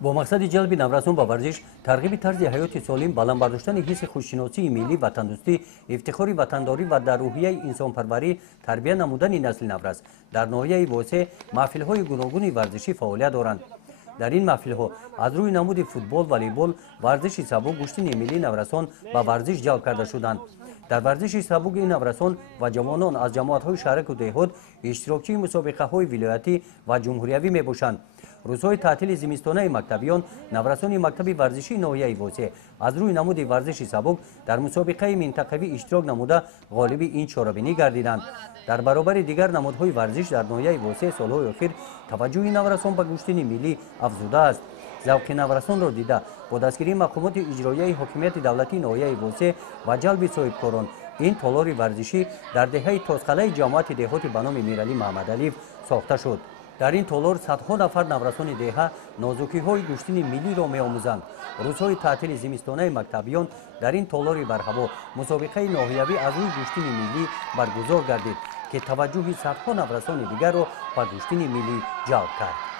با مقصد جلب نوسان به ورزش، ترغیب طرز حیات سالم، بالا برداشتن حس خودشناسی ملی، وطن‌دوستی، افتخار وطن‌داری و در روحیه انسان‌پروری تربیت نمودن نسل نوروز در ناحیه واسع محفل‌های گوناگون ورزشی فعالیت دارند. در این محفل‌ها از روی نمود فوتبال، والیبال، ورزش سبک، گشتن ملی نوسان به ورزش جلب کرده شدند. در ورزش سبک این نوسان و جوانان از جماعت‌های شهرک و دهات اشتراکچی مسابقه‌های ولایتی و جمهوریوی می‌باشند. روزهای تعطیل زمستانه مکتبیان نوسان مکتب ورزشی ناحیه واسع از روی نمود ورزش سبک در مسابقه منطقوی اشتراک نموده غالب این چهاربینی گردیدند. در برابر دیگر نمودهای ورزش در ناحیه واسع سالهای اخیر توجه نوسان به گشتن ملی افزوده است. ذوق نوسان را دیده با دستگیری مقامات اجرایی حاکمیت دولتی ناحیه واسع و جلب صاحبکاران این تالار ورزشی در دهه تازخاله جماعت دهات به نام میرعلی محمدعلی ساخته شد. در این تالار صدها نفر نوسان دهه نازکی‌های گشتن ملی را می‌آموزند. روزهای تعطیل زمستانه مکتبیان در این تالار برهوا مسابقه ناحیوی از روی گشتن ملی برگزار گردید که توجه صدها نوسان دیگر را به گشتن ملی جلب کرد.